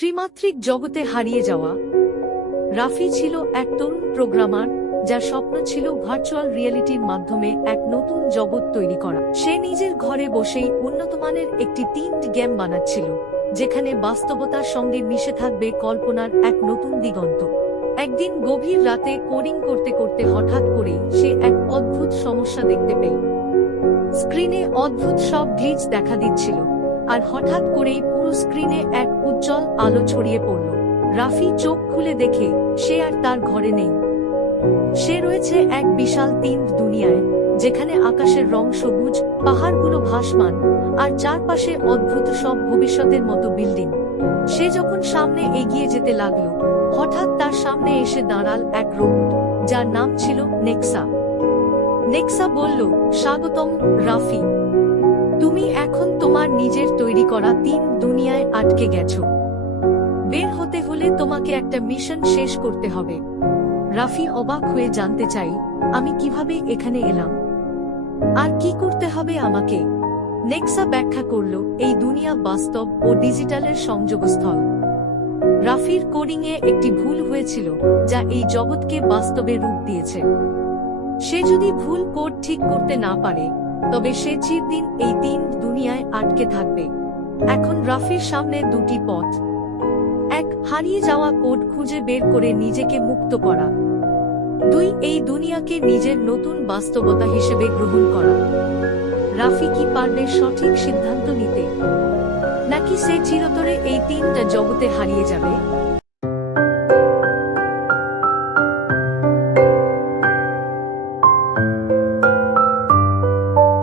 ত্রিমাত্রিক জগতে হারিয়ে যাওয়া। রাফি ছিল এক তরুণ প্রোগ্রামার, যার স্বপ্ন ছিল ভার্চুয়াল রিয়েলিটির মাধ্যমে এক নতুন জগৎ তৈরি করা। সে নিজের ঘরে বসেই উন্নতমানের একটি 3D গেম বানাচ্ছিল, যেখানে বাস্তবতার সঙ্গে মিশে থাকবে কল্পনার এক নতুন দিগন্ত। একদিন গভীর রাতে কোডিং করতে করতে হঠাৎ করেই সে এক অদ্ভুত সমস্যা দেখতে পেল। স্ক্রিনে অদ্ভুত সব গ্লিচ দেখা দিচ্ছিল, আর হঠাৎ করেই পুরো স্ক্রিনে এক উজ্জ্বল আলো ছড়িয়ে পড়ল। রাফি চোখ খুলে দেখে সে আর তার ঘরে নেই। সে রয়েছে এক বিশাল 3D দুনিয়ায়, যেখানে আকাশের রং সবুজ, পাহাড়গুলো ভাসমান, আর চারপাশে অদ্ভুত সব ভবিষ্যতের মতো বিল্ডিং। সে যখন সামনে এগিয়ে যেতে লাগল, হঠাৎ তার সামনে এসে দাঁড়াল এক রোবট, যার নাম ছিল নেক্সা। নেক্সা বলল, স্বাগতম রাফি, তুমি এখন তোমার নিজের তৈরি করা 3D দুনিয়ায় আটকে গেছো। বের হতে হলে তোমাকে একটা মিশন শেষ করতে হবে। রাফি অবাক হয়ে জানতে চাই, আমি কিভাবে এখানে এলাম, আর কি করতে হবে আমাকে? নেক্সা ব্যাখ্যা করল, এই দুনিয়া বাস্তব ও ডিজিটালের সংযোগস্থল। রাফির কোডিংয়ে একটি ভুল হয়েছিল, যা এই জগৎকে বাস্তবে রূপ দিয়েছে। সে যদি ভুল কোড ঠিক করতে না পারে, তবে সে চিরদিন এই 3D দুনিয়ায় আটকে থাকবে। এখন রাফির সামনে দুটি পথ: এক, হারিয়ে যাওয়া কোড খুঁজে বের করে নিজেকে মুক্ত করা; দুই, এই দুনিয়াকে নিজের নতুন বাস্তবতা হিসেবে গ্রহণ করা। রাফি কি পারবে সঠিক সিদ্ধান্ত নিতে, নাকি সে চিরতরে এই 3টা জগতে হারিয়ে যাবে?